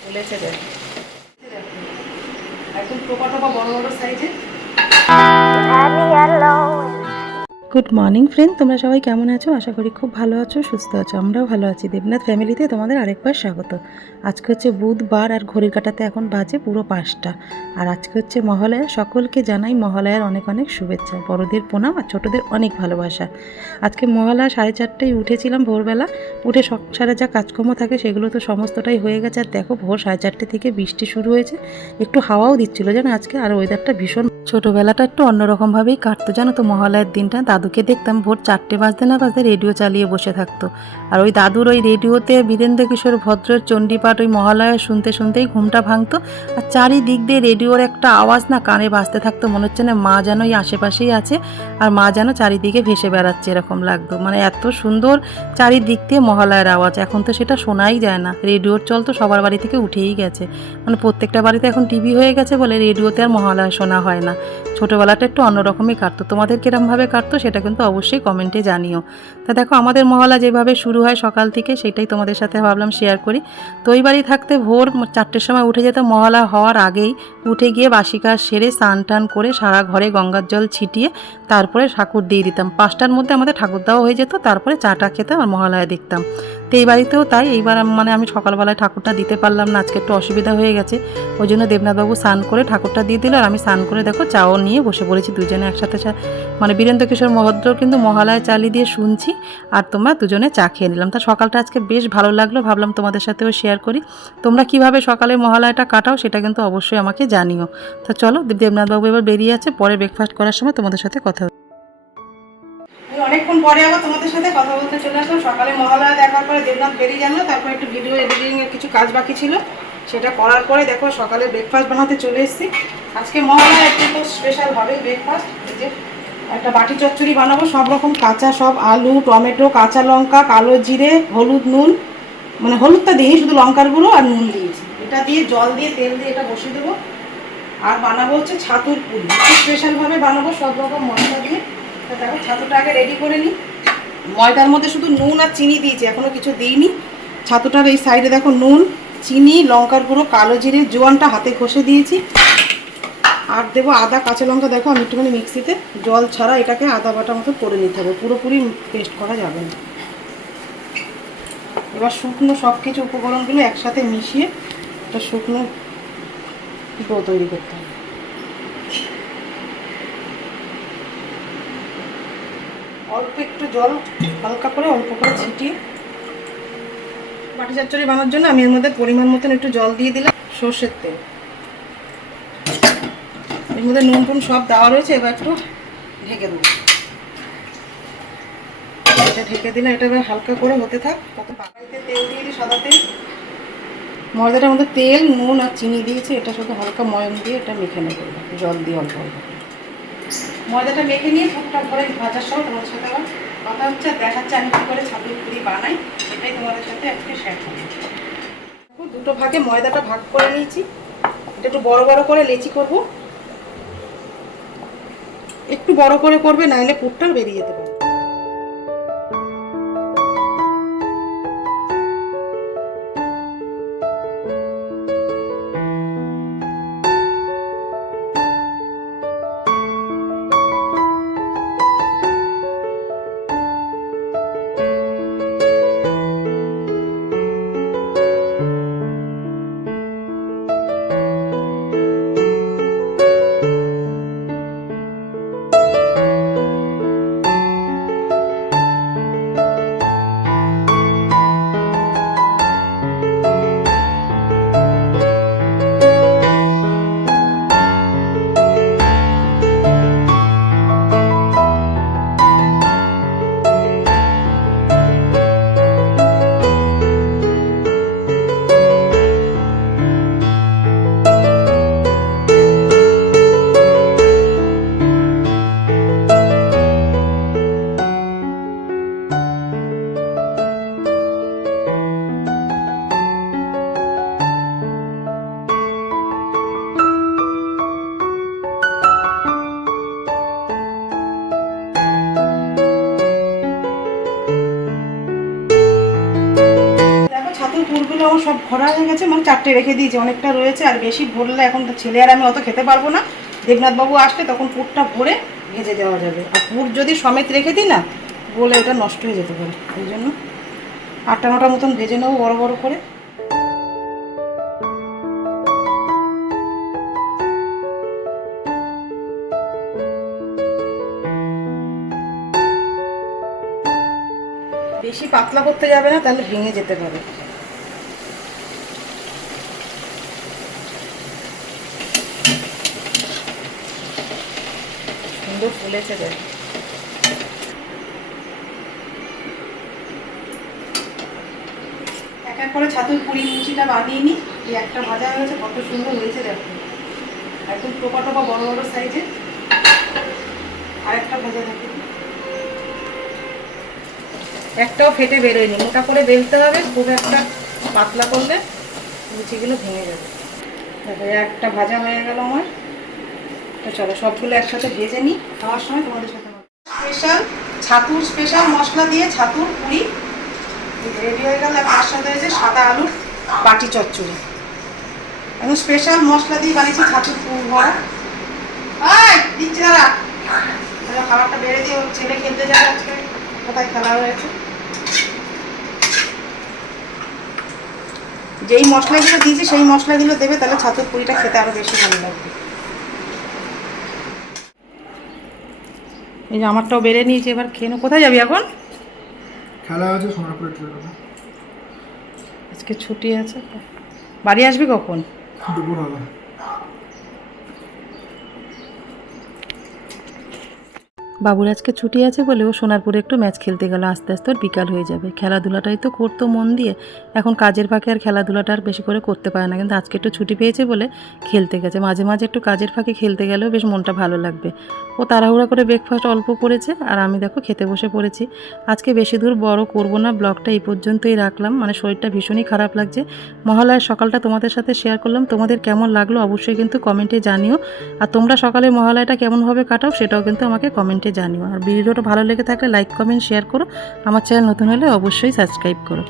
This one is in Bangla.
ফুলেছে দেখ। একদম টোপা টোপা বড় বড় সাইজে গুড মর্নিং ফ্রেন্ড, তোমরা সবাই কেমন আছো? আশা করি খুব ভালো আছো, সুস্থ আছো, আমরাও ভালো আছি। দেবনাথ ফ্যামিলিতে তোমাদের আরেকবার স্বাগত। আজকে হচ্ছে বুধবার আর ঘড়ির কাটাতে এখন বাজে পুরো পাঁচটা। আর আজকে হচ্ছে মহালয়া, সকলকে জানাই মহালয়ার অনেক অনেক শুভেচ্ছা। বড়দের প্রণাম আর ছোটদের অনেক ভালোবাসা। আজকে মহালয়া সাড়ে চারটেয় উঠেছিলাম ভোরবেলা, উঠে সংসারে যা কাজকর্ম থাকে সেগুলো তো সমস্তটাই হয়ে গেছে। আর দেখো ভোর সাড়ে চারটে থেকে বৃষ্টি শুরু হয়েছে, একটু হাওয়াও দিচ্ছিল জানো আজকে, আর ওয়েদারটা ভীষণ। ছোটোবেলাটা একটু অন্যরকমভাবেই কাটতো জানো তো মহালয়ার দিনটা দাদুকে দেখতাম ভোর চারটে বাজতে না বাজতে রেডিও চালিয়ে বসে থাকতো। আর ওই দাদুর ওই রেডিওতে বীরেন্দ্র কিশোর ভদ্রের চণ্ডীপাঠ ওই মহালয়া শুনতে শুনতেই ঘুমটা ভাঙতো আর চারিদিক দিয়ে রেডিওর একটা আওয়াজ না কানে বাজতে থাকতো। মনে হচ্ছে না মা যেন ওই আশেপাশেই আছে আর মা যেন চারিদিকে ভেসে বেড়াচ্ছে এরকম লাগতো। মানে এত সুন্দর চারিদিক দিয়ে মহালয়ার আওয়াজ। এখন তো সেটা শোনাই যায় না। রেডিওর চল তো সবার বাড়ি থেকে উঠেই গেছে। মানে প্রত্যেকটা বাড়িতে এখন টিভি হয়ে গেছে বলে রেডিওতে আর মহালয়া শোনা হয় না। ছোটোবেলাটা একটু অন্যরকমই কাটতো। তোমাদের কিরমভাবে কাটতো সেটা কিন্তু অবশ্যই কমেন্টে জানিও। তা দেখো, আমাদের মহলা যেভাবে শুরু হয় সকাল থেকে, সেটাই তোমাদের সাথে ভাবলাম শেয়ার করি। তো ওই বাড়ি থাকতে ভোর চারটের সময় উঠে যেত মহলা হওয়ার আগেই উঠে গিয়ে বাসিকা সেরে স্নান টান করে সারা ঘরে গঙ্গার জল ছিটিয়ে তারপরে ঠাকুর দিয়ে দিতাম। পাঁচটার মধ্যে আমাদের ঠাকুর দেওয়া হয়ে যেত, তারপরে চাটা খেতাম আর মহালয়া দেখতাম। তো এই বাড়িতেও তাই, এইবার মানে আমি সকালবেলায় ঠাকুরটা দিতে পারলাম না, আজকে একটু অসুবিধা হয়ে গেছে। ওই জন্য দেবনাথবাবু স্নান করে ঠাকুরটা দিয়ে দিল, আর আমি স্নান করে দেখো চাও নিয়ে বসে পড়েছি দুজনে একসাথে মানে বীরেন্দ্র কিশোর মহদ্র কিন্তু মহালয়া চালি দিয়ে শুনছি, আর তোমরা দুজনে চা খেয়ে নিলাম। তা সকালটা আজকে বেশ ভালো লাগল, ভাবলাম তোমাদের সাথেও শেয়ার করি। তোমরা কীভাবে সকালে মহালয়াটা কাটাও সেটা কিন্তু অবশ্যই আমাকে জানিও। তা চলো, দেবনাথবাবু এবার বেরিয়ে আছে, পরে ব্রেকফাস্ট করার সময় তোমাদের সাথে কথা অনেকক্ষণ পরে আবার তোমাদের সাথে কথা বলতে চলে আসলাম। সকালে মহালয়া দেখার পরে দেবনাথ বেরিয়ে জানলো, তারপর একটু ভিডিও এডিটিং এর কিছু কাজ বাকি ছিল। সেটা করার পরে দেখো সকালে ব্রেকফাস্ট বানাতে চলে এসেছি। আজকে মহালয়া একটু তো স্পেশাল হবে ব্রেকফাস্ট এই যে একটা বাটি চচ্চড়ি বানাবো, সব রকম কাঁচা সব আলু, টমেটো, কাঁচা লঙ্কা, কালো জিরে, হলুদ নুন। মানে হলুদটা দিই শুধু লঙ্কার গুঁড়ো আর নুন দিয়েছি। এটা দিয়ে জল দিয়ে, তেল দিয়ে এটা বসিয়ে দেবো। আর বানাবো হচ্ছে ছাতুর পুরি স্পেশালভাবে বানাবো, সব রকম মশলা দিয়ে। দেখো, ছাতুটা আগে রেডি করে নিই। ময়দার মধ্যে শুধু নুন আর চিনি দিয়েছি, এখনও কিছু দিইনি। ছাতুটার এই সাইডে দেখো নুন, চিনি, লঙ্কার গুঁড়ো, কালো জিরে, জোয়ানটা হাতে ঘষে দিয়েছি। আর দেবো আদা, কাঁচা লঙ্কা, দেখো আমি একটুখানি মিক্সিতে জল ছাড়া এটাকে আদা বাটা মতো করে নিতে হবে। পুরোপুরি পেস্ট করা যাবে না। এবার শুকনো সব কিছু উপকরণগুলো একসাথে মিশিয়ে একটা শুকনো ডো তৈরি করতে হবে। অল্প একটু জল, হালকা করে অল্প করে ছিটিয়ে। বাটি চচ্চড়ি বানানোর জন্য আমি এর মধ্যে পরিমাণ মতন একটু জল দিয়ে দিলাম, সর্ষের তেল। এর মধ্যে নুন টুন সব দেওয়া রয়েছে, এবার একটু ঢেকে দেবো। এটা ঢেকে দিলে এটা এবার হালকা করে হতে থাক। তত বাড়িতে তেল দিয়ে দিই সাদা তেল। ময়দাটার মধ্যে তেল, নুন আর চিনি দিয়েছি, এটা শুধু হালকা ময়ম দিয়ে এটা মেখে নেব। জল দিয়ে অল্প অল্প। ময়দাটা মেখে নিয়ে টুকটাক করে ভাজার সময় তোমার সাথে আবার কথা হচ্ছে। দেখাচ্ছে আমি কী করে ছাপড়ি পুরি বানাই, এটাই তোমাদের সাথে আজকে শেয়ার করব। দুটো ভাগে ময়দাটা ভাগ করে নিয়েছি। এটা একটু বড় বড় করে লেচি করব। একটু বড় করে করবে, নাহলে পুরটা বেরিয়ে যেতে আমার সব ভরা হয়ে গেছে মানে চারটে রেখে দিয়েছি, অনেকটা রয়েছে, আর বেশি ভরলে এখন তো ছেলে আর আমি অত খেতে পারব না। দেবনাথবাবু আসলে তখন পুরটা ভরে ভেজে দেওয়া যাবে। আর পুর যদি সমেত রেখে দিই না বলে ওটা নষ্ট হয়ে যেতে পারে। ওই জন্য আটটা নটা মতন ভেজে নেব বড় বড় করে। বেশি পাতলা করতে যাবে না, তাহলে ভেঙে যেতে পারে। সুন্দর ফুলেছে দেখ এক এক করে ছাতুর পুরি মুচিটা বানিয়ে নিই, এই একটা ভাজা হয়েছে, কত সুন্দর হয়েছে দেখো। একদম টোপা টোপা, বড় বড় সাইজে। আরেকটা ভাজা দেখো। একটাও ফেটে বেরোয়নি, মোটা করে বেলতে হবে, খুব একটা পাতলা করলে লুচিগুলো ভেঙে যাবে। একটা ভাজা হয়ে গেল আমার। চলো, সবগুলো একসাথে ভেজে নিই, খাওয়ার সময় তোমাদের সাথে স্পেশাল ছাতুর স্পেশাল মশলা দিয়ে ছাতুর পুরি। রেডি হয়ে গেল তার সাথে হয়েছে সাদা আলুর বাটি চচ্চড়ি। একদম স্পেশাল মশলা দিয়ে বানিয়েছি ছাতুর ভরা। দিচ্ছি তাহলে খাবারটা বেড়ে দিয়ে ছেলে খেলতে যাবে আজকে। কোথায় খেলা হয়েছে? যেই মশলাগুলো দিয়েছি, সেই মশলাগুলো দেবে, তাহলে ছাতুর পুরিটা খেতে আরও বেশি ভালো লাগবে। এই যে আমারটাও বেড়ে নিয়েছে এবার খেয়ে নে। কোথায় যাবি এখন? খেলা আছে সোনারপুরের ট্রেনে আজকে ছুটি আছে। বাড়ি আসবি কখন? দুপুর হবে বাবুর আজকে ছুটি আছে বলে ও সোনারপুরে একটু ম্যাচ খেলতে গেল। আস্তে আস্তে ওর বিকাল হয়ে যাবে। খেলাধুলাটাই তো করতো মন দিয়ে। এখন কাজের ফাঁকে আর খেলাধুলাটা আর বেশি করে করতে পারে না। কিন্তু আজকে একটু ছুটি পেয়েছে বলে খেলতে গেছে। মাঝে মাঝে একটু কাজের ফাঁকে খেলতে গেলেও বেশ মনটা ভালো লাগবে। ও তাড়াহুড়া করে ব্রেকফাস্ট অল্প করেছে। আর আমি দেখো খেতে বসে পড়েছি। আজকে বেশি দূর বড় করব না। ব্লগটা এই পর্যন্তই রাখলাম। মানে শরীরটা ভীষণই খারাপ লাগছে। মহালয়ার সকালটা তোমাদের সাথে শেয়ার করলাম। তোমাদের কেমন লাগল অবশ্যই কিন্তু কমেন্টে জানিও। আর তোমরা সকালে মহালয়াটা কেমনভাবে কাটাও সেটাও কিন্তু আমাকে কমেন্টে জানিও। আর ভিডিওটা ভালো লেগে থাকলে লাইক কমেন্ট শেয়ার করো। আমার চ্যানেল নতুন হলে অবশ্যই সাবস্ক্রাইব করো।